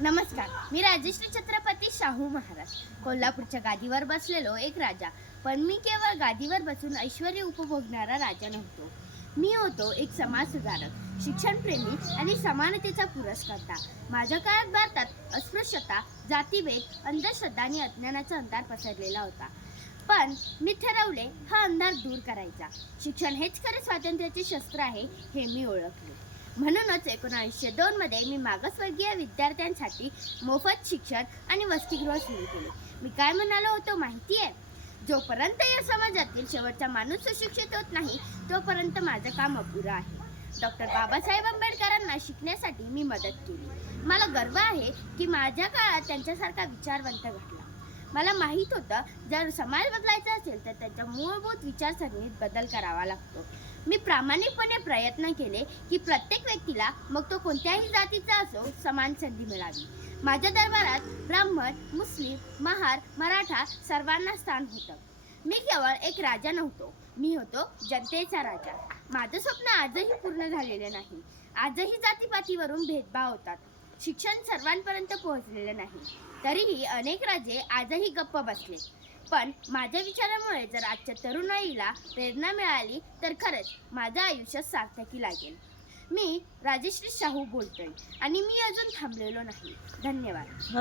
नमस्कार, मी राजश्री छत्रपती शाहू महाराज. कोल्हापूरच्या गादीवर बसलेलो एक राजा. पण मी केवळ गादीवर बसून ऐश्वर्य उपभोगणारा राजा नव्हतो. मी होतो एक समाज सुधारक, शिक्षणप्रेमी आणि समानतेचा पुरस्कर्ता. माझ्या काळात भारतात अस्पृश्यता, जातीभेद, अंधश्रद्धा आणि अज्ञानाचा अंधार पसरलेला होता. पण मी ठरवले हा अंधार दूर करायचा. शिक्षण हेच खरे स्वातंत्र्याचे शस्त्र आहे हे मी ओळखले. म्हणूनच 1902 मध्ये मी मागासवर्गीय विद्यार्थ्यांसाठी मोफत शिक्षण आणि वसतिगृह सुरू केले. मी काय म्हणालो होतो माहिती आहे? जोपर्यंत या समाजातील शेवटचा माणूस सुशिक्षित होत नाही तोपर्यंत माझं काम अपुरं आहे. डॉक्टर बाबासाहेब आंबेडकरांना शिकण्यासाठी मी मदत केली. मला गर्व आहे की माझ्या काळात त्यांच्यासारखा विचारवंत घडला. मला माहीत होतं जर समाज बदलायचा असेल तर त्यांच्या मूलभूत विचारसरणीत बदल करावा लागतो. मी प्रामाणिकपणे प्रयत्न केले की प्रत्येक व्यक्तीला, मग तो कोणत्याही जातीचा असो, समान संधी मिळावी. माझ्या दरबारात ब्राह्मण, मुस्लिम, महार, मराठा सर्वांना स्थान होतं. मी केवळ एक राजा नव्हतो, मी होतो जनतेचा राजा. माझं स्वप्न आजही पूर्ण झालेले नाही. आजही जातीपातीवरून भेदभाव होतात. शिक्षण सर्वांपर्यंत पोहोचलेलं नाही. तरीही अनेक राजे आजही गप्प बसले. पण माझ्या विचारामुळे जर आजच्या तरुणाईला प्रेरणा मिळाली तर खरंच माझं आयुष्य सार्थकी लागेल. मी राजश्री शाहू बोलतोय आणि मी अजून थांबलेलो नाही. धन्यवाद.